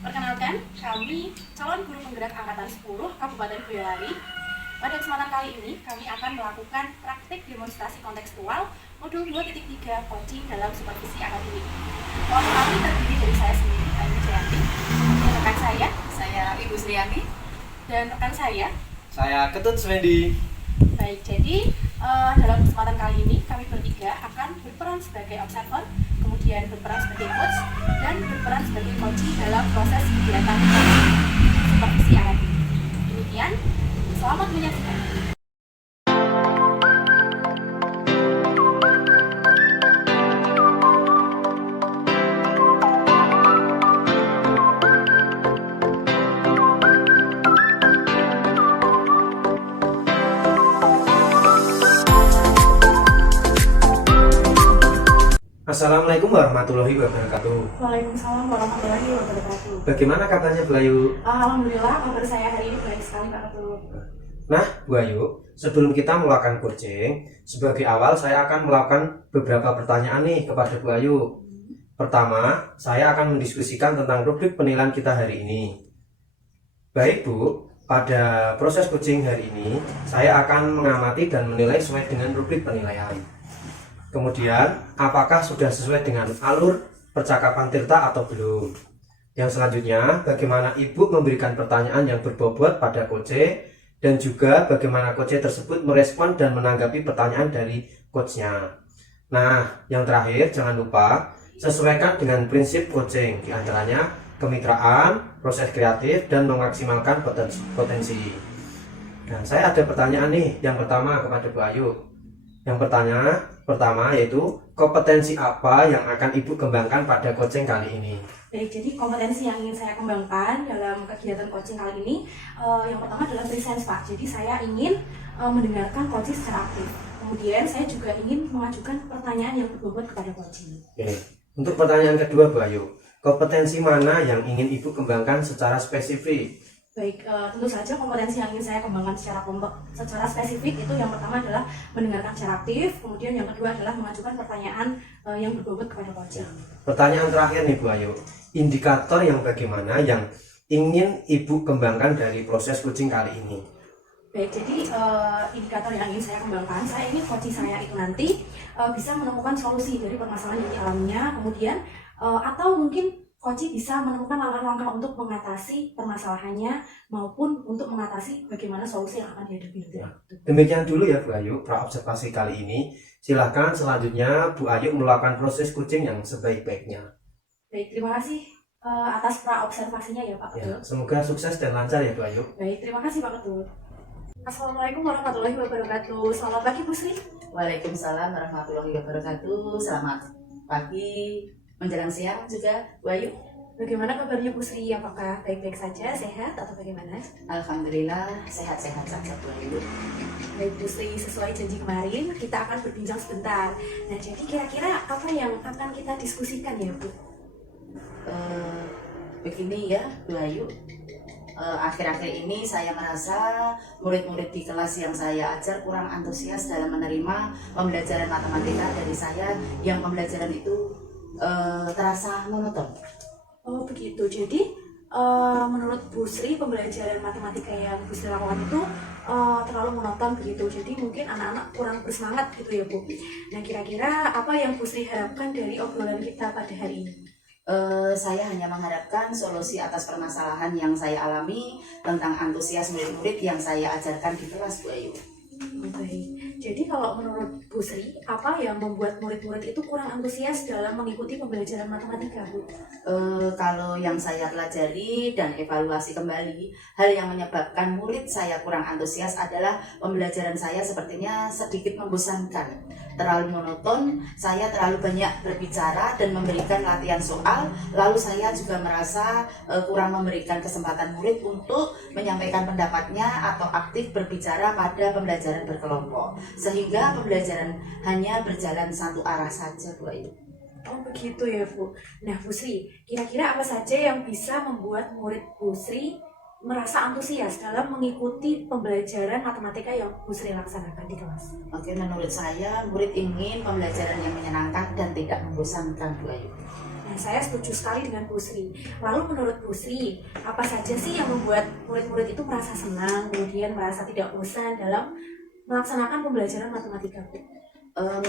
Perkenalkan, kami calon guru penggerak Angkatan 10 Kabupaten Boyolali. Pada kesempatan kali ini, kami akan melakukan praktik demonstrasi kontekstual modul 2.3 coaching dalam supervisi akademik. Kelompok kami terdiri dari saya sendiri, Ayu Jayanti, dan rekan saya Ibu Sriani, dan rekan saya Ketut Swendi. Baik, jadi dalam kesempatan kali ini kami bertiga akan berperan sebagai observer, kemudian berperan sebagai coach, dan berperan sebagai coaching dalam proses kegiatan supervisi akademik. Demikian, selamat menyaksikan. Assalamualaikum warahmatullahi wabarakatuh. Waalaikumsalam warahmatullahi wabarakatuh. Bagaimana kabarnya Bu Ayu? Alhamdulillah, kabar saya hari ini baik sekali Pak Ketut. Nah Bu Ayu, sebelum kita melakukan coaching, sebagai awal saya akan melakukan beberapa pertanyaan nih kepada Bu Ayu. Pertama, saya akan mendiskusikan tentang rubrik penilaian kita hari ini. Baik Bu, pada proses coaching hari ini, saya akan mengamati dan menilai sesuai dengan rubrik penilaian. Kemudian, apakah sudah sesuai dengan alur percakapan Tirta atau belum? Yang selanjutnya, bagaimana Ibu memberikan pertanyaan yang berbobot pada coach dan juga bagaimana coach tersebut merespon dan menanggapi pertanyaan dari coachnya. Nah, yang terakhir, jangan lupa sesuaikan dengan prinsip coaching, diantaranya kemitraan, proses kreatif, dan memaksimalkan potensi. Nah, saya ada pertanyaan nih, yang pertama kepada Bu Ayu. Yang pertama yaitu kompetensi apa yang akan Ibu kembangkan pada coaching kali ini? Baik, jadi kompetensi yang ingin saya kembangkan dalam kegiatan coaching kali ini yang pertama adalah presence Pak. Jadi saya ingin mendengarkan coaching secara aktif. Kemudian saya juga ingin mengajukan pertanyaan yang berbobot kepada coaching. Oke. Untuk pertanyaan kedua Bu Ayu, kompetensi mana yang ingin Ibu kembangkan secara spesifik? Baik, tentu saja kompetensi yang ingin saya kembangkan secara spesifik itu yang pertama adalah mendengarkan secara aktif, kemudian yang kedua adalah mengajukan pertanyaan yang berbobot kepada coaching. Pertanyaan terakhir nih Bu Ayu, indikator yang bagaimana yang ingin Ibu kembangkan dari proses coaching kali ini? Baik, jadi indikator yang ingin saya kembangkan, saya ingin coaching saya itu nanti bisa menemukan solusi dari permasalahan yang dialaminya, kemudian atau mungkin coaching bisa menemukan langkah-langkah untuk mengatasi permasalahannya maupun untuk mengatasi bagaimana solusi yang akan dihadapi. Demikian dulu ya Bu Ayu, pra-observasi kali ini. Silakan selanjutnya Bu Ayu melakukan proses coaching yang sebaik-baiknya. Baik, terima kasih atas pra-observasinya ya Pak Ketut. Ya, semoga sukses dan lancar ya Bu Ayu. Baik, terima kasih Pak Ketut. Assalamualaikum warahmatullahi wabarakatuh. Selamat pagi Bu Sri. Waalaikumsalam warahmatullahi wabarakatuh. Selamat pagi, menjelang siang juga, Bu Ayu. Bagaimana kabarnya Bu Sri? Apakah baik-baik saja, sehat atau bagaimana? Alhamdulillah sehat-sehat saja Bu Ayu. Baik Bu Sri, sesuai janji kemarin kita akan berbincang sebentar. Nah, jadi kira-kira apa yang akan kita diskusikan ya Bu? Begini ya Bu Ayu, akhir-akhir ini saya merasa murid-murid di kelas yang saya ajar kurang antusias dalam menerima pembelajaran matematika dari saya, yang pembelajaran itu terasa monoton. Oh begitu, jadi menurut Bu Sri pembelajaran matematika yang Bu Sri lakukan itu terlalu monoton begitu, jadi mungkin anak-anak kurang bersemangat gitu ya Bu. Nah, kira-kira apa yang Bu Sri harapkan dari obrolan kita pada hari ini? Saya hanya mengharapkan solusi atas permasalahan yang saya alami tentang antusias murid-murid yang saya ajarkan di kelas Bu Ayu. Baik, jadi kalau menurut Bu Sri, apa yang membuat murid-murid itu kurang antusias dalam mengikuti pembelajaran matematika, Bu? Kalau yang saya pelajari dan evaluasi kembali, hal yang menyebabkan murid saya kurang antusias adalah pembelajaran saya sepertinya sedikit membosankan, terlalu monoton, saya terlalu banyak berbicara dan memberikan latihan soal, lalu saya juga merasa kurang memberikan kesempatan murid untuk menyampaikan pendapatnya atau aktif berbicara pada pembelajaran berkelompok, sehingga pembelajaran hanya berjalan satu arah saja Bu Ayu. Oh begitu ya Bu. Nah Bu Sri, kira-kira apa saja yang bisa membuat murid Bu Sri merasa antusias dalam mengikuti pembelajaran matematika yang Bu Sri laksanakan di kelas? Oke, menurut saya murid ingin pembelajaran yang menyenangkan dan tidak membosankan Bu Ayu. Nah, saya setuju sekali dengan Bu Sri. Lalu menurut Bu Sri, apa saja sih yang membuat murid-murid itu merasa senang, kemudian merasa tidak bosan dalam melaksanakan pembelajaran matematika, Bu?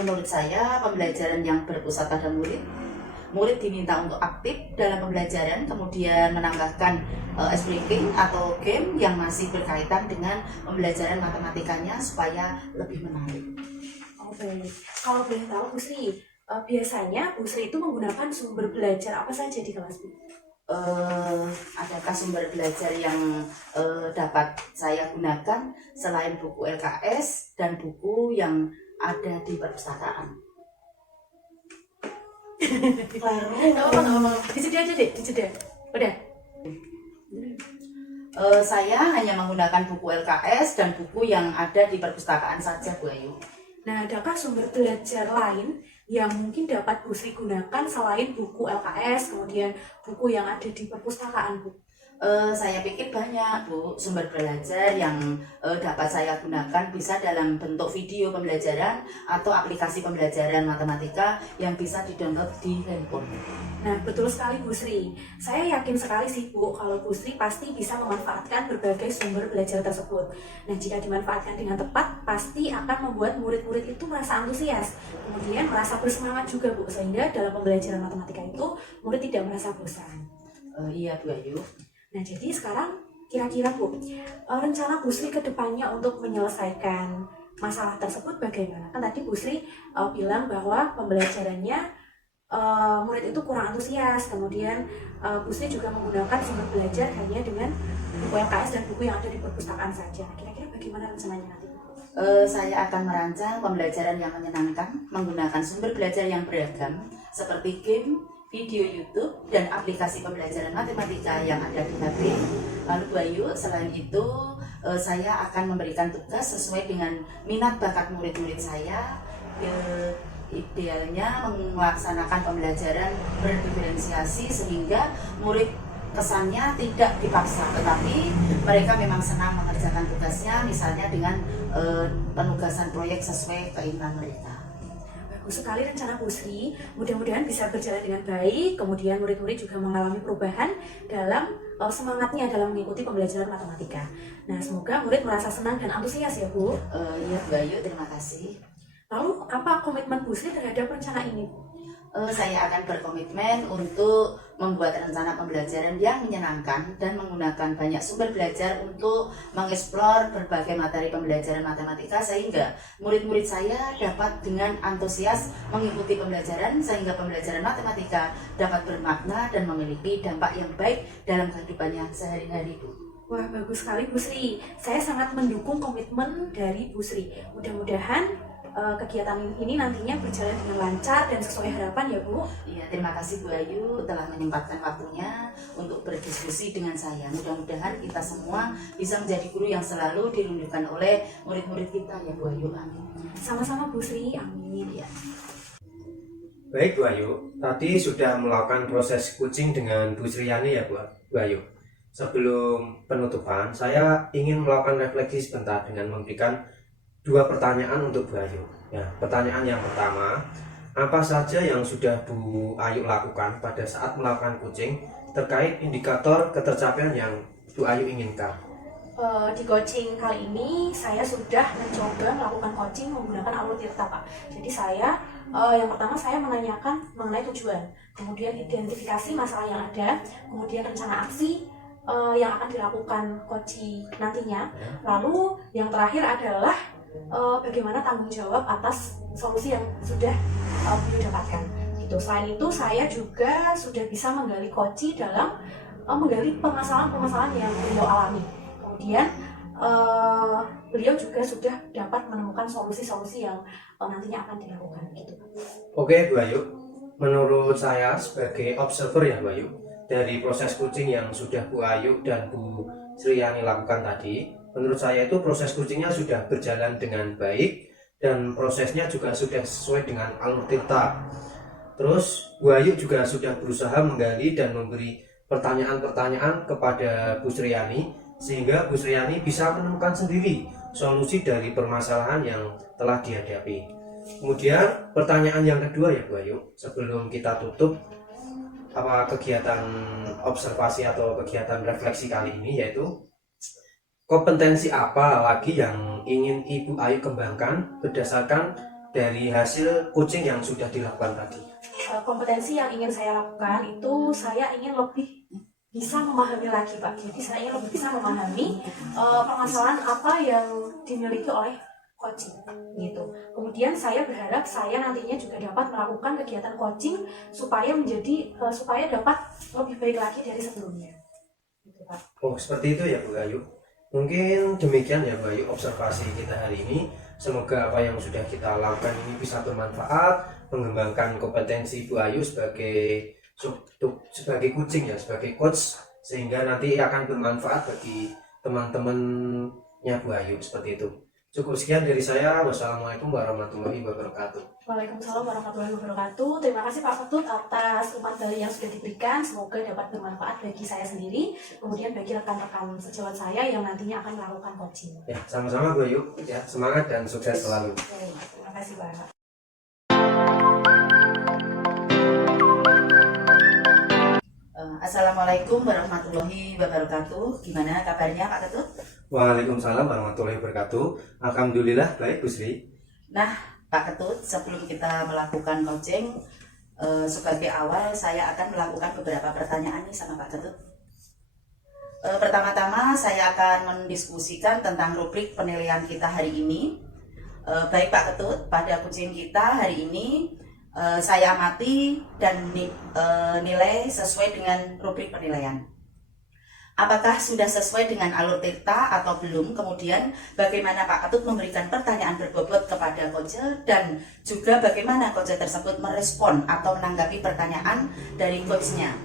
Menurut saya, pembelajaran yang berpusat pada murid diminta untuk aktif dalam pembelajaran, kemudian menambahkan explain atau game yang masih berkaitan dengan pembelajaran matematikanya supaya lebih menarik. Oh, baik. Kalau boleh tahu, Bu Sri, biasanya Bu Sri itu menggunakan sumber belajar apa saja di kelas, Bu? Adakah sumber belajar yang dapat saya gunakan selain buku LKS dan buku yang ada di perpustakaan? Lalu, dijeda aja deh, dijeda. Udah. Saya hanya menggunakan buku LKS dan buku yang ada di perpustakaan saja, Bu Ayu. Nah, adakah sumber belajar lain yang mungkin dapat Bu Sri gunakan selain buku LKS, kemudian buku yang ada di perpustakaan, Bu? Saya pikir banyak, Bu, sumber belajar yang dapat saya gunakan bisa dalam bentuk video pembelajaran atau aplikasi pembelajaran matematika yang bisa di-download di handphone. Nah, betul sekali Bu Sri. Saya yakin sekali sih, Bu, kalau Bu Sri pasti bisa memanfaatkan berbagai sumber belajar tersebut. Nah, jika dimanfaatkan dengan tepat, pasti akan membuat murid-murid itu merasa antusias, kemudian merasa bersemangat juga, Bu, sehingga dalam pembelajaran matematika itu murid tidak merasa bosan. Iya, Bu Ayu. Nah, jadi sekarang kira-kira Bu, rencana Bu Sri ke depannya untuk menyelesaikan masalah tersebut bagaimana? Kan tadi Bu Sri bilang bahwa pembelajarannya murid itu kurang antusias, kemudian Bu Sri juga menggunakan sumber belajar hanya dengan buku LKS dan buku yang ada di perpustakaan saja. Kira-kira bagaimana rencananya nanti? Saya akan merancang pembelajaran yang menyenangkan menggunakan sumber belajar yang beragam seperti game, video YouTube, dan aplikasi pembelajaran matematika yang ada di HP. Lalu Bu Ayu, selain itu saya akan memberikan tugas sesuai dengan minat bakat murid-murid saya. Idealnya melaksanakan pembelajaran berdiferensiasi sehingga murid kesannya tidak dipaksa, tetapi mereka memang senang mengerjakan tugasnya, misalnya dengan penugasan proyek sesuai keinginan mereka. Bagus sekali rencana Bu Sri, mudah-mudahan bisa berjalan dengan baik, kemudian murid-murid juga mengalami perubahan dalam semangatnya dalam mengikuti pembelajaran matematika. Nah, semoga murid merasa senang dan antusias ya, Bu. Iya, Bu Ayu, terima kasih. Lalu, apa komitmen Bu Sri terhadap rencana ini? Saya akan berkomitmen untuk membuat rencana pembelajaran yang menyenangkan dan menggunakan banyak sumber belajar untuk mengeksplor berbagai materi pembelajaran matematika sehingga murid-murid saya dapat dengan antusias mengikuti pembelajaran sehingga pembelajaran matematika dapat bermakna dan memiliki dampak yang baik dalam kehidupannya sehari-hari, Bu. Wah, bagus sekali Bu Sri. Saya sangat mendukung komitmen dari Bu Sri. Mudah-mudahan kegiatan ini nantinya berjalan dengan lancar dan sesuai harapan ya, Bu. Iya, terima kasih Bu Ayu telah menyempatkan waktunya untuk berdiskusi dengan saya. Mudah-mudahan kita semua bisa menjadi guru yang selalu dirindukan oleh murid-murid kita ya Bu Ayu. Amin. Sama-sama Bu Sri, amin. Ya. Baik Bu Ayu, tadi sudah melakukan proses coaching dengan Bu Sriyani ya Bu Ayu. Sebelum penutupan, saya ingin melakukan refleksi sebentar dengan memberikan dua pertanyaan untuk Bu Ayu. Ya, pertanyaan yang pertama, apa saja yang sudah Bu Ayu lakukan pada saat melakukan coaching terkait indikator ketercapaian yang Bu Ayu inginkan? Di coaching kali ini saya sudah mencoba melakukan coaching menggunakan alur tirta, Pak. Jadi saya yang pertama saya menanyakan mengenai tujuan, kemudian identifikasi masalah yang ada, kemudian rencana aksi yang akan dilakukan coaching nantinya. Lalu yang terakhir adalah bagaimana tanggung jawab atas solusi yang sudah beliau dapatkan. Gitu. Selain itu, saya juga sudah bisa menggali coaching dalam menggali permasalahan-permasalahan yang beliau alami. Kemudian beliau juga sudah dapat menemukan solusi-solusi yang nantinya akan dilakukan. Gitu. Oke Bu Ayu, menurut saya sebagai observer ya Bu Ayu, dari proses coaching yang sudah Bu Ayu dan Bu Sriyani lakukan tadi, menurut saya itu proses coachingnya sudah berjalan dengan baik dan prosesnya juga sudah sesuai dengan alur tirta. Terus Bu Ayu juga sudah berusaha menggali dan memberi pertanyaan-pertanyaan kepada Bu Sriyani sehingga Bu Sriyani bisa menemukan sendiri solusi dari permasalahan yang telah dihadapi. Kemudian pertanyaan yang kedua ya Bu Ayu, sebelum kita tutup, kegiatan observasi atau kegiatan refleksi kali ini, yaitu kompetensi apa lagi yang ingin Ibu Ayu kembangkan berdasarkan dari hasil coaching yang sudah dilakukan tadi. Kompetensi yang ingin saya lakukan itu saya ingin lebih bisa memahami lagi Pak. Jadi saya ingin lebih bisa memahami permasalahan apa yang dimiliki oleh coaching gitu. Kemudian saya berharap saya nantinya juga dapat melakukan kegiatan coaching supaya dapat lebih baik lagi dari sebelumnya. Gitu, Pak. Oh, seperti itu ya Bu Ayu. Mungkin demikian ya Bu Ayu observasi kita hari ini. Semoga apa yang sudah kita lakukan ini bisa bermanfaat, mengembangkan kompetensi Bu Ayu sebagai coaching ya, sebagai coach, sehingga nanti akan bermanfaat bagi teman-temannya Bu Ayu, seperti itu. Cukup sekian dari saya. Wassalamualaikum warahmatullahi wabarakatuh. Waalaikumsalam warahmatullahi wabarakatuh. Terima kasih Pak Ketut atas umpan balik yang sudah diberikan. Semoga dapat bermanfaat bagi saya sendiri, kemudian bagi rekan-rekan sejawat saya yang nantinya akan melakukan coaching. Ya, sama-sama Bu Ayu. Ya, semangat dan sukses selalu. Terima kasih Pak. Assalamualaikum warahmatullahi wabarakatuh. Gimana kabarnya Pak Ketut? Waalaikumsalam warahmatullahi wabarakatuh. Alhamdulillah baik Bu Sri. Nah Pak Ketut, sebelum kita melakukan coaching, sebagai awal saya akan melakukan beberapa pertanyaan nih sama Pak Ketut. Pertama-tama saya akan mendiskusikan tentang rubrik penilaian kita hari ini. Baik Pak Ketut, pada coaching kita hari ini saya amati dan nilai sesuai dengan rubrik penilaian. Apakah sudah sesuai dengan alur data atau belum? Kemudian bagaimana Pak Ketut memberikan pertanyaan berbobot kepada coacher, dan juga bagaimana coacher tersebut merespon atau menanggapi pertanyaan dari coachnya.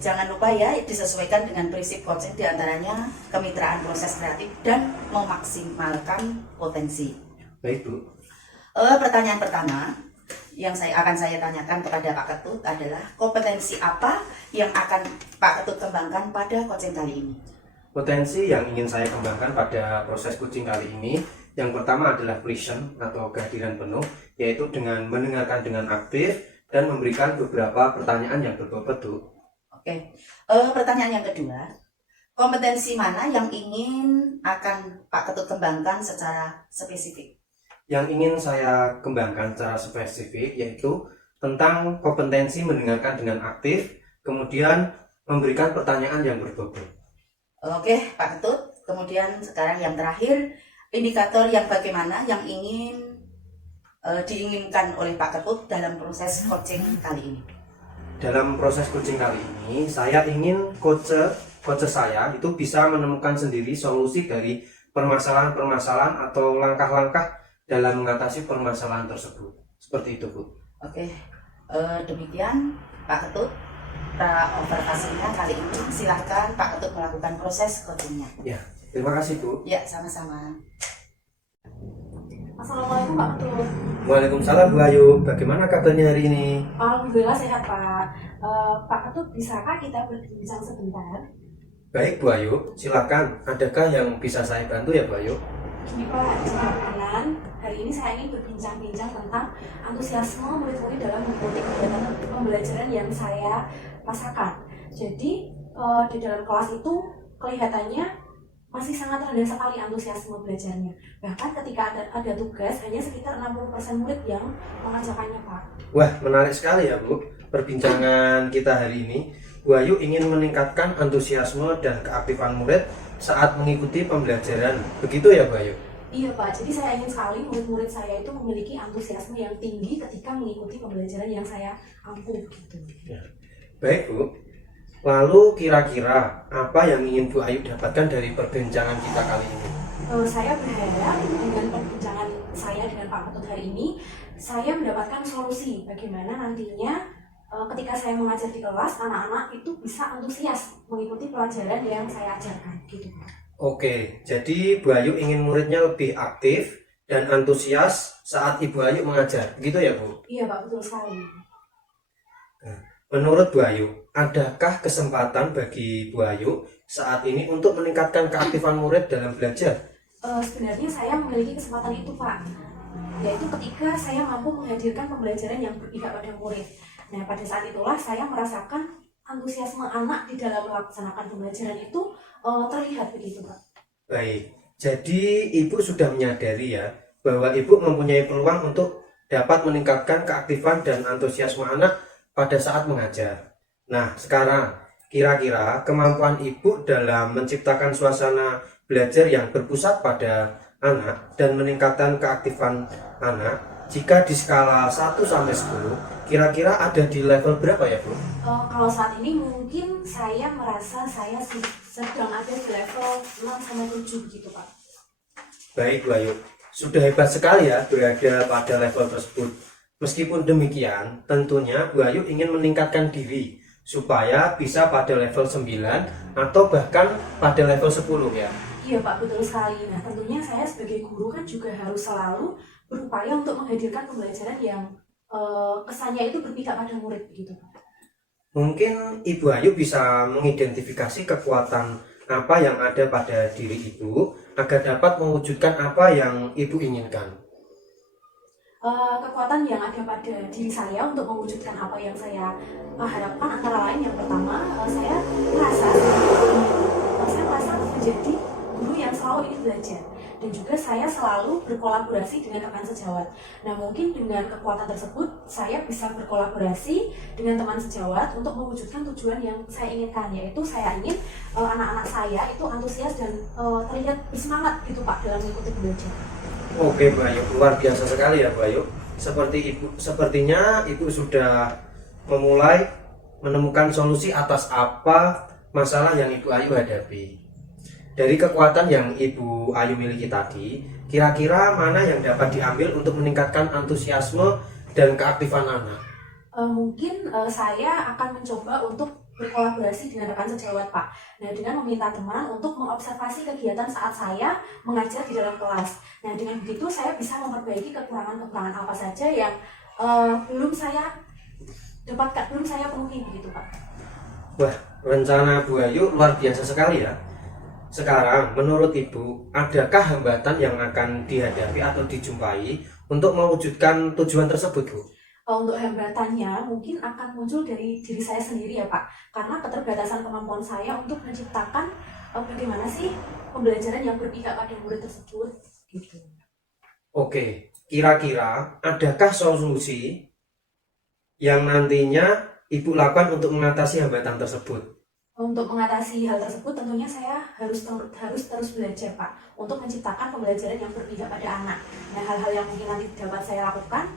Jangan lupa ya, disesuaikan dengan prinsip coaching, diantaranya kemitraan proses kreatif dan memaksimalkan potensi. Baik Bu. Pertanyaan pertama yang akan saya tanyakan kepada Pak Ketut adalah kompetensi apa yang akan Pak Ketut kembangkan pada coaching kali ini? Potensi yang ingin saya kembangkan pada proses coaching kali ini, yang pertama adalah present atau kehadiran penuh, yaitu dengan mendengarkan dengan aktif dan memberikan beberapa pertanyaan yang berbobot Bu. Oke. Pertanyaan yang kedua, kompetensi mana yang ingin akan Pak Ketut kembangkan secara spesifik? Yang ingin saya kembangkan secara spesifik yaitu tentang kompetensi mendengarkan dengan aktif, kemudian memberikan pertanyaan yang berbobot. Oke, Pak Ketut. Kemudian sekarang yang terakhir, indikator yang bagaimana yang diinginkan oleh Pak Ketut dalam proses coaching kali ini? Dalam proses coaching kali ini, saya ingin coacher saya itu bisa menemukan sendiri solusi dari permasalahan-permasalahan atau langkah-langkah dalam mengatasi permasalahan tersebut. Seperti itu Bu. Oke, demikian Pak Ketut observasinya kali ini. Silahkan Pak Ketut melakukan proses coachingnya. Ya, terima kasih Bu. Ya, sama-sama. Assalamualaikum Pak Ketut. Waalaikumsalam Bu Ayu. Bagaimana kabarnya hari ini? Alhamdulillah sehat Pak. Pak Ketut, bisakah kita berbincang sebentar? Baik Bu Ayu, silakan. Adakah yang bisa saya bantu ya Bu Ayu? Gini Pak, kebetulan hari ini saya ingin berbincang-bincang tentang antusiasme murid-murid dalam mengikuti kegiatan pembelajaran yang saya rasakan. Jadi di dalam kelas itu kelihatannya masih sangat rendah sekali antusiasme belajarnya. Bahkan ketika ada tugas, hanya sekitar 60% murid yang mengerjakannya Pak. Wah, menarik sekali ya Bu. Perbincangan kita hari ini, Bu Ayu ingin meningkatkan antusiasme dan keaktifan murid saat mengikuti pembelajaran. Begitu ya Bu Ayu? Iya Pak, jadi saya ingin sekali murid-murid saya itu memiliki antusiasme yang tinggi ketika mengikuti pembelajaran yang saya ampuh gitu. Ya. Baik Bu. Lalu kira-kira apa yang ingin Bu Ayu dapatkan dari perbincangan kita kali ini? Saya berharap dengan perbincangan saya dengan Pak Ketut hari ini, saya mendapatkan solusi bagaimana nantinya ketika saya mengajar di kelas, anak-anak itu bisa antusias mengikuti pelajaran yang saya ajarkan gitu Pak. Oke, jadi Bu Ayu ingin muridnya lebih aktif dan antusias saat Ibu Ayu mengajar, gitu ya Bu? Iya Pak, betul sekali. Menurut Bu Ayu, adakah kesempatan bagi Bu Ayu saat ini untuk meningkatkan keaktifan murid dalam belajar? Sebenarnya saya memiliki kesempatan itu Pak, yaitu ketika saya mampu menghadirkan pembelajaran yang berpihak pada murid. Nah, pada saat itulah saya merasakan antusiasme anak di dalam melaksanakan pembelajaran itu terlihat begitu, Pak. Baik, jadi Ibu sudah menyadari ya bahwa Ibu mempunyai peluang untuk dapat meningkatkan keaktifan dan antusiasme anak pada saat mengajar. Nah, sekarang kira-kira kemampuan Ibu dalam menciptakan suasana belajar yang berpusat pada anak dan meningkatkan keaktifan anak, jika di skala 1 sampai 10, kira-kira ada di level berapa ya, Bu? Kalau saat ini mungkin saya merasa saya sedang ada di level 6 sampai 7 begitu, Pak. Baik, Bu Ayu. Sudah hebat sekali ya berada pada level tersebut. Meskipun demikian, tentunya Bu Ayu ingin meningkatkan diri supaya bisa pada level 9 atau bahkan pada level 10 ya. Iya, Pak, betul sekali. Nah, tentunya saya sebagai guru kan juga harus selalu berupaya untuk menghadirkan pembelajaran yang kesannya itu berpihak pada murid begitu, Pak. Mungkin Ibu Ayu bisa mengidentifikasi kekuatan apa yang ada pada diri Ibu agar dapat mewujudkan apa yang Ibu inginkan. Kekuatan yang ada pada diri saya untuk mewujudkan apa yang saya harapkan antara lain yang pertama, saya merasa menjadi guru yang selalu ingin belajar, dan juga saya selalu berkolaborasi dengan rekan sejawat. Nah, mungkin dengan kekuatan tersebut saya bisa berkolaborasi dengan teman sejawat untuk mewujudkan tujuan yang saya inginkan, yaitu saya ingin anak-anak saya itu antusias dan terlihat bersemangat gitu, Pak, dalam mengikuti belajar. Oke, Bu Ayu, luar biasa sekali ya, Bu Ayu. Sepertinya Ibu sudah memulai menemukan solusi atas apa masalah yang Ibu Ayu hadapi. Dari kekuatan yang Ibu Ayu miliki tadi, kira-kira mana yang dapat diambil untuk meningkatkan antusiasme dan keaktifan anak? Mungkin saya akan mencoba untuk berkolaborasi dengan rekan sejawat, Pak. Nah, dengan meminta teman untuk mengobservasi kegiatan saat saya mengajar di dalam kelas. Nah, dengan begitu saya bisa memperbaiki kekurangan-kekurangan apa saja yang belum saya dapatkan, belum saya penuhi begitu, Pak. Wah, rencana Bu Ayu luar biasa sekali ya. Sekarang, menurut Ibu, adakah hambatan yang akan dihadapi atau dijumpai untuk mewujudkan tujuan tersebut, Bu? Untuk hambatannya mungkin akan muncul dari diri saya sendiri ya, Pak. Karena keterbatasan kemampuan saya untuk menciptakan bagaimana sih pembelajaran yang berpihak pada murid tersebut, gitu. Oke, kira-kira adakah solusi yang nantinya Ibu lakukan untuk mengatasi hambatan tersebut? Untuk mengatasi hal tersebut tentunya saya harus terus belajar, Pak, untuk menciptakan pembelajaran yang berpihak pada anak. Nah, hal-hal yang mungkin nanti dapat saya lakukan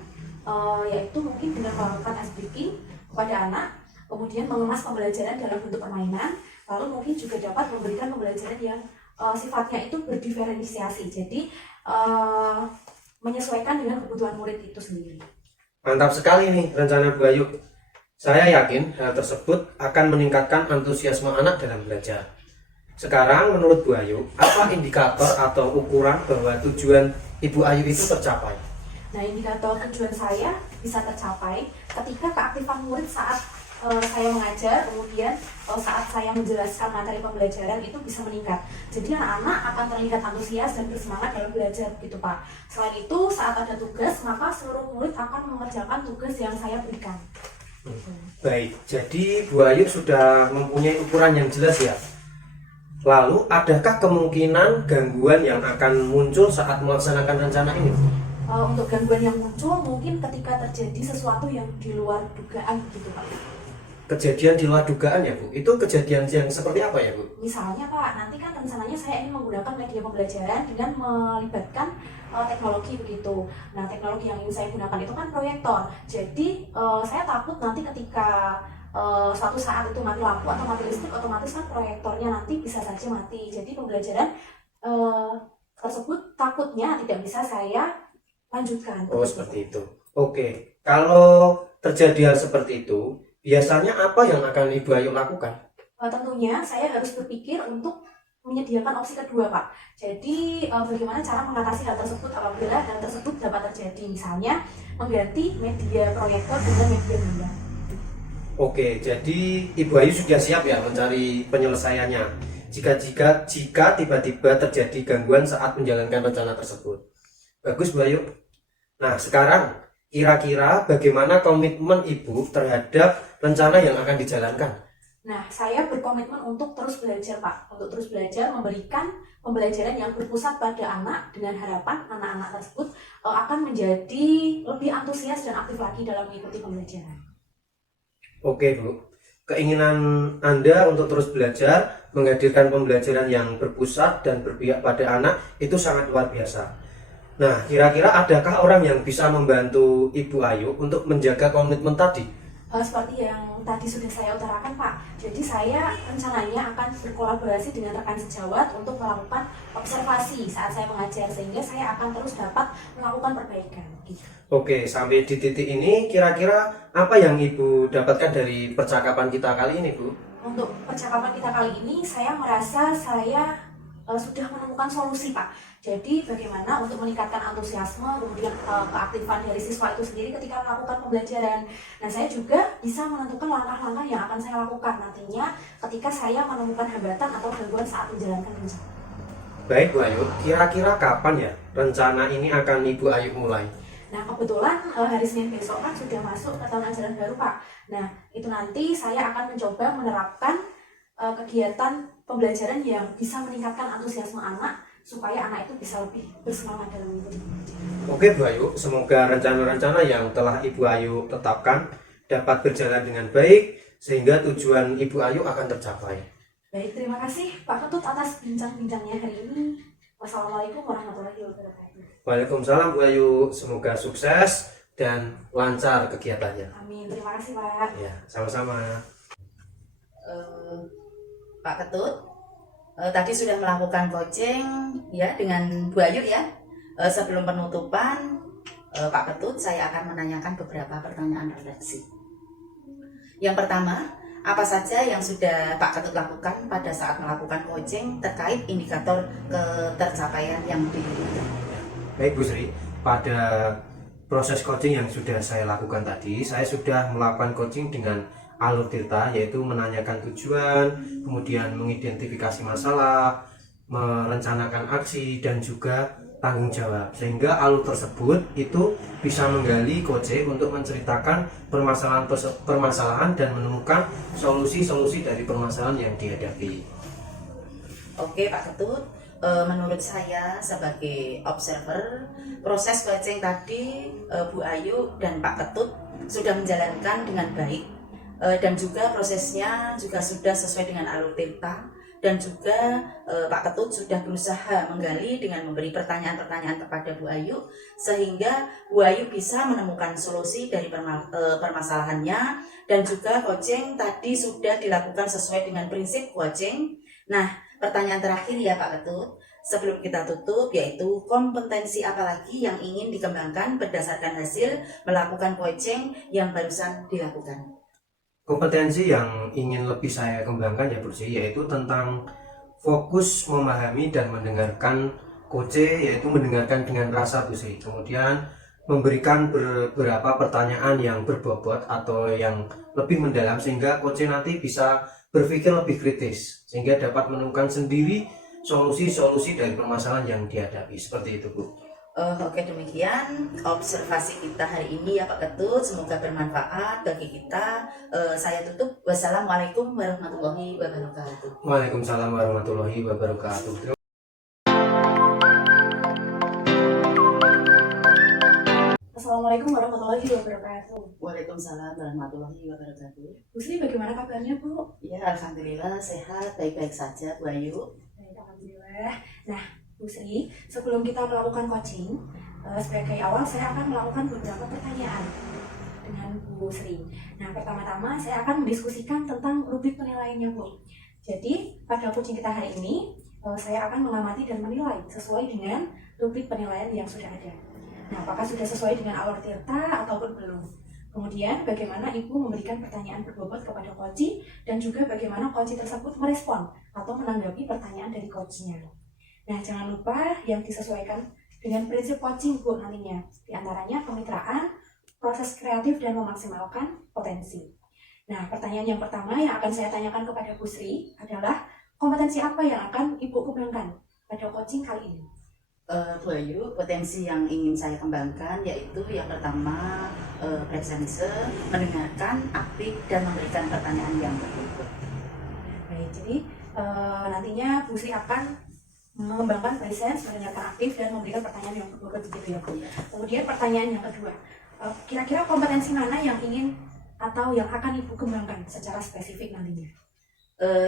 yaitu mungkin dengan melakukan ice breaking kepada anak, kemudian mengemas pembelajaran dalam bentuk permainan, lalu mungkin juga dapat memberikan pembelajaran yang sifatnya itu berdiferensiasi, jadi menyesuaikan dengan kebutuhan murid itu sendiri. Mantap sekali nih rencana Bu Ayu. Saya yakin hal tersebut akan meningkatkan antusiasme anak dalam belajar. Sekarang menurut Bu Ayu, apa indikator atau ukuran bahwa tujuan Ibu Ayu itu tercapai? Nah, indikator tujuan saya bisa tercapai ketika keaktifan murid saat saya mengajar, kemudian saat saya menjelaskan materi pembelajaran itu bisa meningkat. Jadi anak-anak akan terlihat antusias dan bersemangat dalam belajar gitu, Pak. Selain itu, saat ada tugas, maka seluruh murid akan mengerjakan tugas yang saya berikan. Baik, jadi Bu Ayu sudah mempunyai ukuran yang jelas ya. Lalu, adakah kemungkinan gangguan yang akan muncul saat melaksanakan rencana ini? Untuk gangguan yang muncul mungkin ketika terjadi sesuatu yang di luar dugaan gitu, Pak. Kejadian di luar dugaan ya, Bu? Itu kejadian yang seperti apa ya, Bu? Misalnya, Pak, nanti kan rencananya saya ingin menggunakan media pembelajaran dengan melibatkan teknologi begitu. Nah, teknologi yang ingin saya gunakan itu kan proyektor. Jadi, saya takut nanti ketika suatu saat itu mati lampu atau mati listrik, otomatis kan proyektornya nanti bisa saja mati. Jadi, pembelajaran tersebut takutnya tidak bisa saya lanjutkan. Oh, seperti itu. Oke, kalau terjadi hal seperti itu, biasanya apa yang akan Ibu Ayu lakukan? Tentunya saya harus berpikir untuk menyediakan opsi kedua, Pak. Jadi bagaimana cara mengatasi hal tersebut apabila hal tersebut dapat terjadi, misalnya mengganti media proyektor dengan media benda. Oke, jadi Ibu Ayu sudah siap ya mencari penyelesaiannya jika tiba-tiba terjadi gangguan saat menjalankan rencana tersebut. Bagus, Bu Ayu. Nah, sekarang kira-kira bagaimana komitmen Ibu terhadap rencana yang akan dijalankan? Nah, saya berkomitmen untuk terus belajar, Pak. Untuk terus belajar, memberikan pembelajaran yang berpusat pada anak dengan harapan anak-anak tersebut akan menjadi lebih antusias dan aktif lagi dalam mengikuti pembelajaran. Oke, Bu. Keinginan Anda untuk terus belajar, menghadirkan pembelajaran yang berpusat dan berpihak pada anak itu sangat luar biasa. Nah, kira-kira adakah orang yang bisa membantu Ibu Ayu untuk menjaga komitmen tadi? Seperti yang tadi sudah saya utarakan, Pak. Jadi saya rencananya akan berkolaborasi dengan rekan sejawat untuk melakukan observasi saat saya mengajar, sehingga saya akan terus dapat melakukan perbaikan. Oke, sampai di titik ini kira-kira apa yang Ibu dapatkan dari percakapan kita kali ini, Bu? Untuk percakapan kita kali ini, saya merasa saya sudah menemukan solusi, Pak. Jadi bagaimana untuk meningkatkan antusiasme, kemudian keaktifan dari siswa itu sendiri ketika melakukan pembelajaran. Nah, saya juga bisa menentukan langkah-langkah yang akan saya lakukan nantinya ketika saya menemukan hambatan atau gangguan saat menjalankan rencana. Baik, Bu Ayu. Kira-kira kapan ya rencana ini akan Ibu Ayu mulai? Nah, kebetulan hari Senin besok kan sudah masuk ke tahun ajaran baru, Pak. Nah, itu nanti saya akan mencoba menerapkan kegiatan pembelajaran yang bisa meningkatkan antusiasme anak supaya anak itu bisa lebih bersemangat dalam mengikuti pembelajaran. Oke, Bu Ayu, semoga rencana-rencana yang telah Ibu Ayu tetapkan dapat berjalan dengan baik sehingga tujuan Ibu Ayu akan tercapai. Baik, terima kasih Pak Ketut atas bincang-bincangnya hari ini. Wassalamualaikum warahmatullahi wabarakatuh. Waalaikumsalam, Bu Ayu, semoga sukses dan lancar kegiatannya. Amin, terima kasih Pak. Ya, sama-sama. Pak Ketut tadi sudah melakukan coaching ya dengan Bu Ayu ya. Sebelum penutupan Pak Ketut, saya akan menanyakan beberapa pertanyaan refleksi. Yang pertama, apa saja yang sudah Pak Ketut lakukan pada saat melakukan coaching terkait indikator ketercapaian yang diinginkan? Baik, Bu Sri, pada proses coaching yang sudah saya lakukan tadi, saya sudah melakukan coaching dengan alur tirta, yaitu menanyakan tujuan, kemudian mengidentifikasi masalah, merencanakan aksi, dan juga tanggung jawab, sehingga alur tersebut itu bisa menggali coaching untuk menceritakan permasalahan dan menemukan solusi-solusi dari permasalahan yang dihadapi. Oke, Pak Ketut, menurut saya sebagai observer proses coaching tadi Bu Ayu dan Pak Ketut sudah menjalankan dengan baik. Dan juga prosesnya juga sudah sesuai dengan alur tirta, dan juga Pak Ketut sudah berusaha menggali dengan memberi pertanyaan-pertanyaan kepada Bu Ayu sehingga Bu Ayu bisa menemukan solusi dari permasalahannya, dan juga coaching tadi sudah dilakukan sesuai dengan prinsip coaching. Nah, pertanyaan terakhir ya Pak Ketut, sebelum kita tutup, yaitu kompetensi apa lagi yang ingin dikembangkan berdasarkan hasil melakukan coaching yang barusan dilakukan? Kompetensi yang ingin lebih saya kembangkan ya Bu Sri, yaitu tentang fokus memahami dan mendengarkan coach, yaitu mendengarkan dengan rasa Bu Sri. Kemudian memberikan beberapa pertanyaan yang berbobot atau yang lebih mendalam sehingga coach nanti bisa berpikir lebih kritis sehingga dapat menemukan sendiri solusi-solusi dari permasalahan yang dihadapi. Seperti itu, Bu. Oke, demikian observasi kita hari ini ya Pak Ketut, semoga bermanfaat bagi kita. Saya tutup. Wassalamualaikum warahmatullahi wabarakatuh. Waalaikumsalam warahmatullahi wabarakatuh. Assalamualaikum warahmatullahi wabarakatuh. Waalaikumsalam warahmatullahi wabarakatuh. Bu Sri, bagaimana kabarnya Bu? Ya, alhamdulillah sehat, baik-baik saja Bu Ayu. Baik, alhamdulillah. Nah, Bu Sri, sebelum kita melakukan coaching, sebagai awal saya akan melakukan beberapa pertanyaan dengan Bu Sri. Nah, pertama-tama saya akan mendiskusikan tentang rubrik penilaiannya, Bu. Jadi, pada coaching kita hari ini, saya akan mengamati dan menilai sesuai dengan rubrik penilaian yang sudah ada. Nah, apakah sudah sesuai dengan alur tirta ataupun belum? Kemudian, bagaimana Ibu memberikan pertanyaan berbobot kepada coach dan juga bagaimana coach tersebut merespon atau menanggapi pertanyaan dari coachnya. Nah, jangan lupa yang disesuaikan dengan prinsip coaching Bu nantinya. Di antaranya kemitraan, proses kreatif, dan memaksimalkan potensi. Nah, pertanyaan yang pertama yang akan saya tanyakan kepada Bu Sri adalah kompetensi apa yang akan Ibu kembangkan pada coaching kali ini? Bu Ayu, potensi yang ingin saya kembangkan yaitu yang pertama presence, mendengarkan, aktif, dan memberikan pertanyaan yang berbobot. Baik, jadi nantinya Bu Sri akan mengembangkan presence, mendengarkan aktif, dan memberikan pertanyaan yang berbobot begitu ya Bu. Kemudian pertanyaan yang kedua, kira-kira kompetensi mana yang ingin atau yang akan Ibu kembangkan secara spesifik nantinya?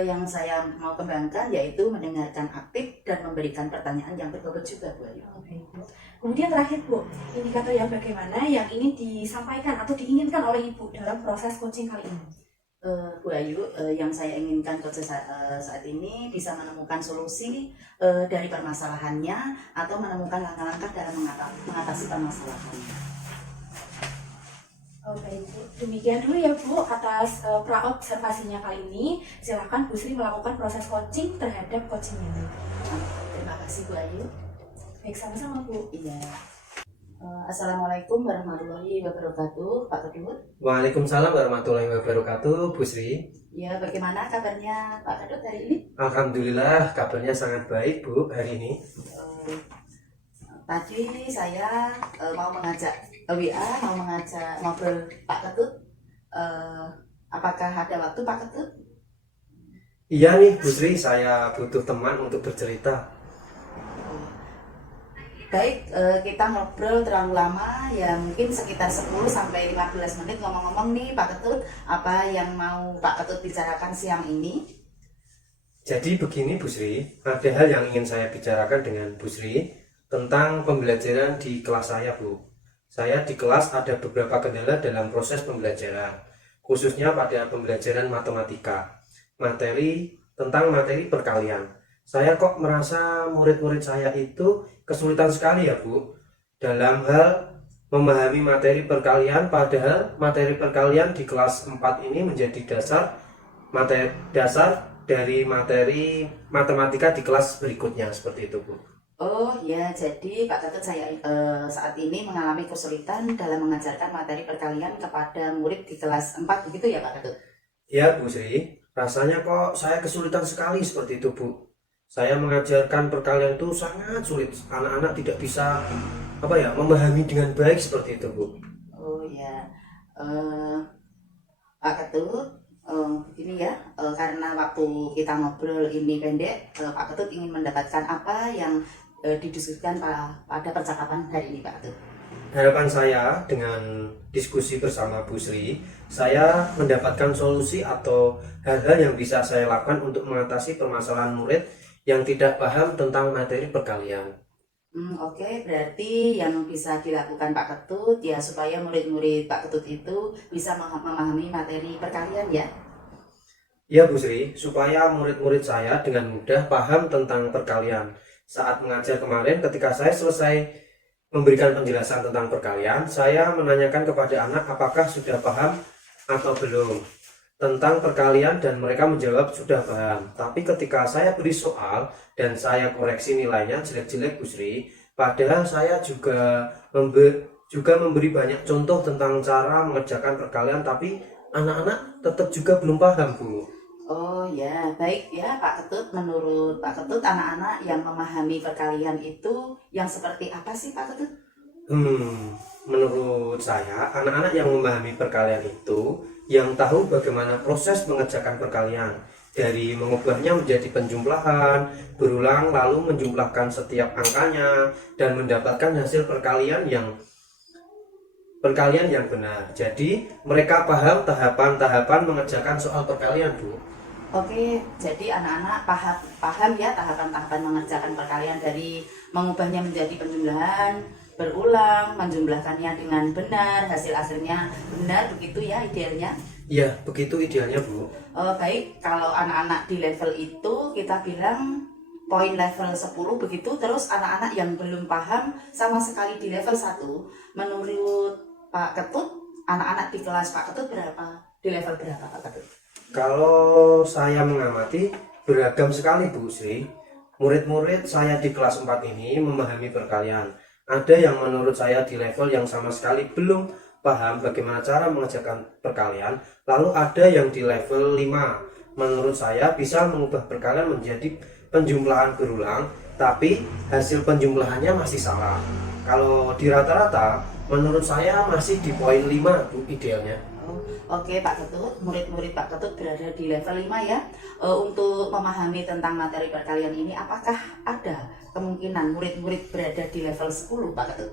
Yang saya mau kembangkan yaitu mendengarkan aktif dan memberikan pertanyaan yang berbobot juga Bu Ayu. Oke, Bu. Kemudian terakhir Bu, indikator yang bagaimana yang ingin disampaikan atau diinginkan oleh Ibu dalam proses coaching kali ini? Bu Ayu, yang saya inginkan coach saat ini bisa menemukan solusi dari permasalahannya atau menemukan langkah-langkah dalam mengatasi permasalahannya. Oh, baik Bu. Demikian dulu ya Bu atas pra-observasinya kali ini. Silakan Bu Sri melakukan proses coaching terhadap coachingnya. Terima kasih Bu Ayu. Baik, sama-sama Bu. Iya. Assalamualaikum warahmatullahi wabarakatuh, Pak Kedut. Waalaikumsalam warahmatullahi wabarakatuh, Bu Sri. Ya, bagaimana kabarnya Pak Kedut hari ini? Alhamdulillah, kabarnya sangat baik Bu hari ini. Tadi saya mau mengajak ngobrol Pak Ketut. Apakah ada waktu Pak Ketut? Iya nih Bu Sri, saya butuh teman untuk bercerita. Baik, kita ngobrol terlalu lama, ya mungkin sekitar 10 sampai 15 menit ngomong-ngomong nih Pak Ketut, apa yang mau Pak Ketut bicarakan siang ini? Jadi begini Bu Sri, ada hal yang ingin saya bicarakan dengan Bu Sri tentang pembelajaran di kelas saya Bu. Saya di kelas ada beberapa kendala dalam proses pembelajaran, khususnya pada pembelajaran matematika, materi perkalian. Saya kok merasa murid-murid saya itu kesulitan sekali ya Bu dalam hal memahami materi perkalian, padahal materi perkalian di kelas 4 ini menjadi dasar dari materi matematika di kelas berikutnya, seperti itu Bu. Oh ya, jadi Pak Ketut, saya saat ini mengalami kesulitan dalam mengajarkan materi perkalian kepada murid di kelas 4, begitu ya Pak Ketut? Ya Bu Sri, rasanya kok saya kesulitan sekali seperti itu Bu. Saya mengajarkan perkalian itu sangat sulit, anak-anak tidak bisa memahami dengan baik seperti itu Bu. Oh ya, Pak Ketut, begini ya, karena waktu kita ngobrol ini pendek, Pak Ketut ingin mendapatkan apa yang didiskusikan pada percakapan hari ini Pak Ketut. Harapan saya dengan diskusi bersama Bu Sri, saya mendapatkan solusi atau hal-hal yang bisa saya lakukan untuk mengatasi permasalahan murid yang tidak paham tentang materi perkalian. Oke, berarti yang bisa dilakukan Pak Ketut ya supaya murid-murid Pak Ketut itu bisa memahami materi perkalian ya. Ya Bu Sri, supaya murid-murid saya dengan mudah paham tentang perkalian. Saat mengajar kemarin, ketika saya selesai memberikan penjelasan tentang perkalian, saya menanyakan kepada anak apakah sudah paham atau belum tentang perkalian, dan mereka menjawab sudah paham. Tapi ketika saya beri soal dan saya koreksi nilainya jelek-jelek Bu Sri, padahal saya juga memberi banyak contoh tentang cara mengerjakan perkalian, tapi anak-anak tetap juga belum paham Bu. Oh ya, baik ya Pak Ketut. Menurut Pak Ketut, anak-anak yang memahami perkalian itu yang seperti apa sih Pak Ketut? Menurut saya, anak-anak yang memahami perkalian itu yang tahu bagaimana proses mengerjakan perkalian, dari mengubahnya menjadi penjumlahan, berulang lalu menjumlahkan setiap angkanya, dan mendapatkan hasil perkalian yang benar. Jadi mereka paham tahapan-tahapan mengerjakan soal perkalian Bu. Oke, jadi anak-anak paham ya tahapan-tahapan mengerjakan perkalian, dari mengubahnya menjadi penjumlahan, berulang, menjumlahkannya dengan benar, hasil-hasilnya benar, begitu ya idealnya? Ya, begitu idealnya Bu. Baik, kalau anak-anak di level itu kita bilang poin level 10 begitu, terus anak-anak yang belum paham sama sekali di level 1, menurut Pak Ketut, anak-anak di kelas Pak Ketut berapa? Di level berapa Pak Ketut? Kalau saya mengamati, beragam sekali Bu Sri. Murid-murid saya di kelas 4 ini memahami perkalian. Ada yang menurut saya di level yang sama sekali belum paham bagaimana cara mengerjakan perkalian. Lalu ada yang di level 5, menurut saya bisa mengubah perkalian menjadi penjumlahan berulang, tapi hasil penjumlahannya masih salah. Kalau di rata-rata, menurut saya masih di poin 5 Bu idealnya. Oke Pak Ketut, murid-murid Pak Ketut berada di level 5 ya. Untuk memahami tentang materi perkalian ini, apakah ada kemungkinan murid-murid berada di level 10 Pak Ketut?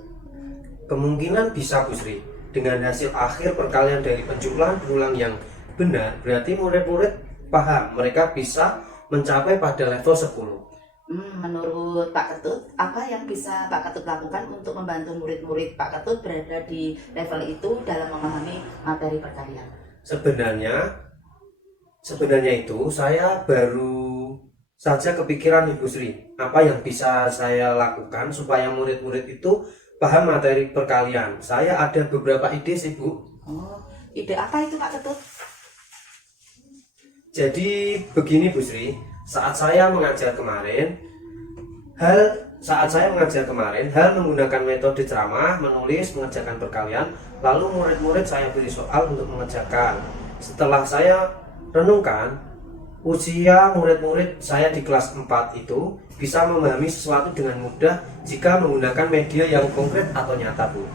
Kemungkinan bisa Bu Sri. Dengan hasil akhir perkalian dari penjumlahan berulang yang benar, berarti murid-murid paham mereka bisa mencapai pada level 10. Menurut Pak Ketut, apa yang bisa Pak Ketut lakukan untuk membantu murid-murid Pak Ketut berada di level itu dalam memahami materi perkalian? Sebenarnya itu saya baru saja kepikiran Ibu Sri, apa yang bisa saya lakukan supaya murid-murid itu paham materi perkalian. Saya ada beberapa ide sih Bu. Ide apa itu Pak Ketut? Jadi begini Bu Sri, saat saya mengajar kemarin, hal menggunakan metode ceramah, menulis, mengerjakan perkalian, lalu murid-murid saya beri soal untuk mengerjakan. Setelah saya renungkan, usia murid-murid saya di kelas 4 itu bisa memahami sesuatu dengan mudah jika menggunakan media yang konkret atau nyata Bu.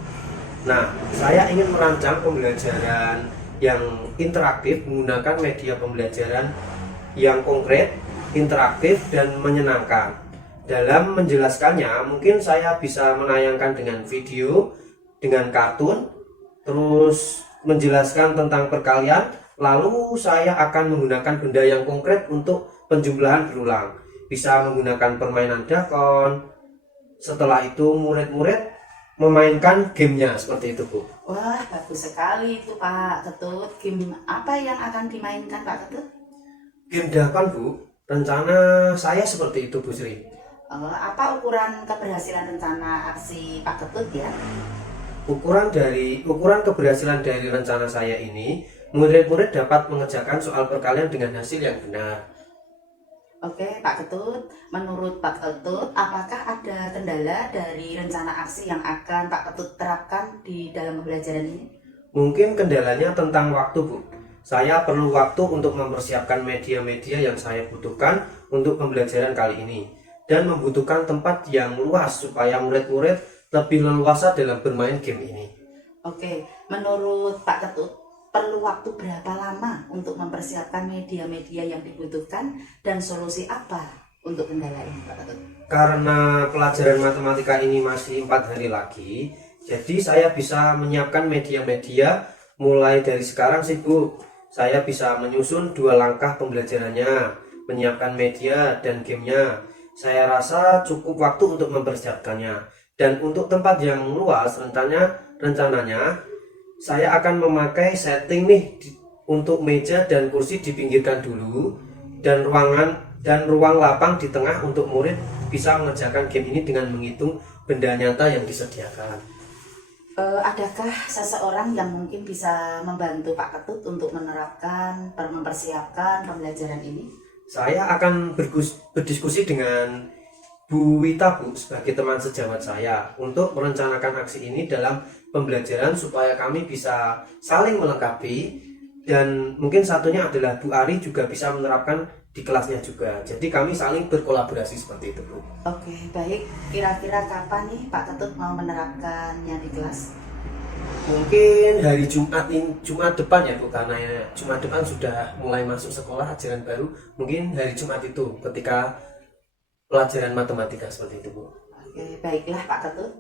Nah, saya ingin merancang pembelajaran yang interaktif menggunakan media pembelajaran yang konkret, interaktif, dan menyenangkan. Dalam menjelaskannya, mungkin saya bisa menayangkan dengan video, dengan kartun, terus menjelaskan tentang perkalian, lalu saya akan menggunakan benda yang konkret untuk penjumlahan berulang. Bisa menggunakan permainan dakon. Setelah itu murid-murid memainkan gamenya seperti itu Bu. Wah, bagus sekali itu Pak Ketut. Game apa yang akan dimainkan Pak Ketut? Game dakon Bu, rencana saya seperti itu Bu Sri. Apa ukuran keberhasilan rencana aksi Pak Ketut ya? Ukuran keberhasilan dari rencana saya ini, murid-murid dapat mengerjakan soal perkalian dengan hasil yang benar. Oke Pak Ketut, menurut Pak Ketut, apakah ada kendala dari rencana aksi yang akan Pak Ketut terapkan di dalam pembelajaran ini? Mungkin kendalanya tentang waktu Bu. Saya perlu waktu untuk mempersiapkan media-media yang saya butuhkan untuk pembelajaran kali ini, dan membutuhkan tempat yang luas supaya murid-murid lebih leluasa dalam bermain game ini. Oke, menurut Pak Ketut, perlu waktu berapa lama untuk mempersiapkan media-media yang dibutuhkan dan solusi apa untuk kendala ini Pak Ketut? Karena pelajaran matematika ini masih 4 hari lagi, jadi saya bisa menyiapkan media-media mulai dari sekarang sih Bu. Saya bisa menyusun 2 langkah pembelajarannya, menyiapkan media dan gamenya. Saya rasa cukup waktu untuk mempersiapkannya. Dan untuk tempat yang luas, rencananya saya akan memakai setting nih untuk meja dan kursi dipinggirkan dulu, dan ruang lapang di tengah untuk murid bisa mengerjakan game ini dengan menghitung benda nyata yang disediakan. Adakah seseorang yang mungkin bisa membantu Pak Ketut untuk mempersiapkan pembelajaran ini? Saya akan berdiskusi dengan Bu Wita Bu sebagai teman sejawat saya untuk merencanakan aksi ini dalam pembelajaran supaya kami bisa saling melengkapi, dan mungkin satunya adalah Bu Ari juga bisa menerapkan di kelasnya juga. Jadi kami saling berkolaborasi seperti itu Bu. Oke, baik. Kira-kira kapan nih Pak Ketut mau menerapkannya di kelas? Mungkin hari Jumat depan ya Bu, karena Jumat depan sudah mulai masuk sekolah ajaran baru. Mungkin hari Jumat itu ketika pelajaran matematika seperti itu Bu. Oke, baiklah Pak Ketut.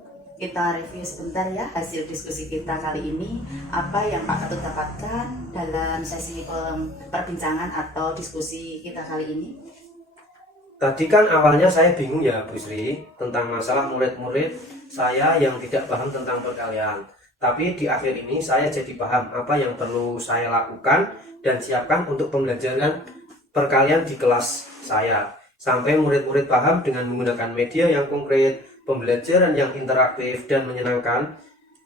Kita review sebentar ya hasil diskusi kita kali ini. Apa yang Pak Ketut dapatkan dalam sesi perbincangan atau diskusi kita kali ini? Tadi kan awalnya saya bingung ya Bu Sri tentang masalah murid-murid saya yang tidak paham tentang perkalian. Tapi di akhir ini saya jadi paham apa yang perlu saya lakukan dan siapkan untuk pembelajaran perkalian di kelas saya. Sampai murid-murid paham dengan menggunakan media yang konkret, pembelajaran yang interaktif dan menyenangkan.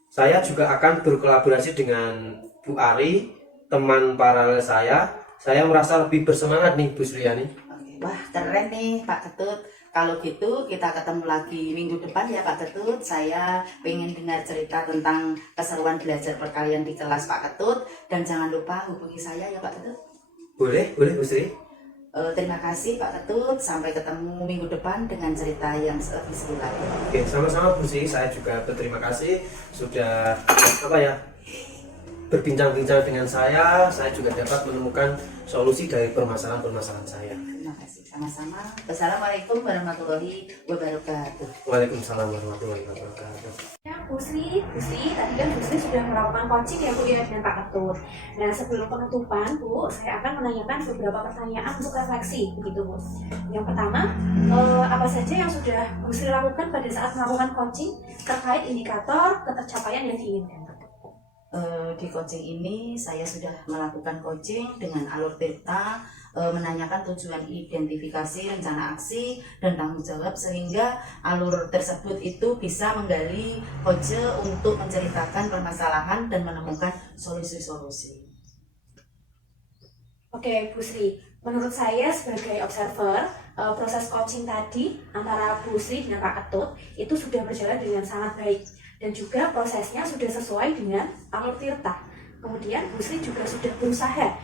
Saya juga akan berkolaborasi dengan Bu Ari, teman paralel saya. Saya merasa lebih bersemangat nih Bu Sriani. Wah, keren nih Pak Ketut. Kalau gitu kita ketemu lagi minggu depan ya Pak Ketut. Saya pengen dengar cerita tentang keseruan belajar perkalian di kelas Pak Ketut. Dan jangan lupa hubungi saya ya Pak Ketut. Boleh Bu Sri. Terima kasih Pak Ketut, sampai ketemu minggu depan dengan cerita yang lebih seru lagi. Oke, sama-sama Bu Sri, saya juga berterima kasih sudah berbincang-bincang dengan saya juga dapat menemukan solusi dari permasalahan-permasalahan saya. Terima kasih, sama-sama. Wassalamualaikum warahmatullahi wabarakatuh. Waalaikumsalam warahmatullahi wabarakatuh. Ya, Bu Sri, tadi kan Bu Sri sudah melakukan coaching ya Bu ya dengan Pak Ketut. Nah, sebelum penutupan Bu, saya akan menanyakan beberapa pertanyaan untuk refleksi, begitu Bu. Yang pertama, apa saja yang sudah Bu Sri lakukan pada saat melakukan coaching terkait indikator ketercapaian yang diinginkan? Di coaching ini saya sudah melakukan coaching dengan alur theta, menanyakan tujuan identifikasi, rencana aksi, dan tanggung jawab, sehingga alur tersebut itu bisa menggali coach untuk menceritakan permasalahan dan menemukan solusi-solusi. Oke, Bu Sri, menurut saya sebagai observer, proses coaching tadi antara Bu Sri dengan Pak Ketut itu sudah berjalan dengan sangat baik. Dan juga prosesnya sudah sesuai dengan alur tirta. Kemudian Bu Sri juga sudah berusaha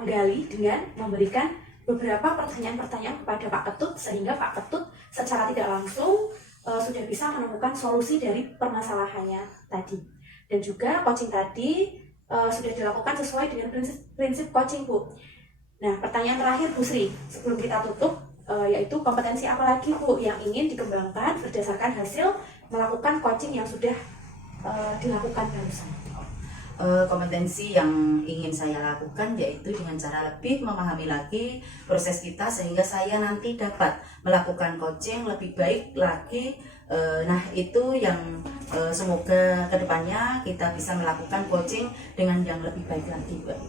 menggali dengan memberikan beberapa pertanyaan-pertanyaan kepada Pak Ketut, sehingga Pak Ketut secara tidak langsung sudah bisa menemukan solusi dari permasalahannya tadi. Dan juga coaching tadi sudah dilakukan sesuai dengan prinsip coaching Bu. Nah, pertanyaan terakhir Bu Sri sebelum kita tutup, yaitu kompetensi apa lagi Bu yang ingin dikembangkan berdasarkan hasil melakukan coaching yang sudah dilakukan barusan? Kompetensi yang ingin saya lakukan yaitu dengan cara lebih memahami lagi proses kita, sehingga saya nanti dapat melakukan coaching lebih baik lagi. Nah, itu yang semoga kedepannya kita bisa melakukan coaching dengan yang lebih baik lagi, Mbak.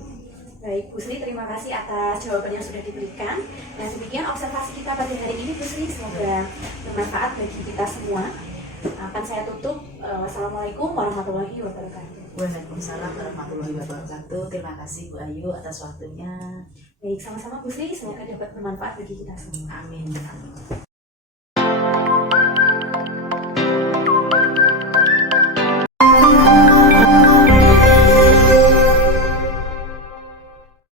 Baik, Bu Sri, terima kasih atas jawaban yang sudah diberikan. Dan demikian observasi kita pada hari ini, Bu Sri. Semoga bermanfaat bagi kita semua. Akan saya tutup. Wassalamualaikum warahmatullahi wabarakatuh. Waalaikumsalam warahmatullahi wabarakatuh. Terima kasih Bu Ayu atas waktunya. Baik, sama-sama Bu Sri. Semoga dapat bermanfaat bagi kita semua. Amin. Amin.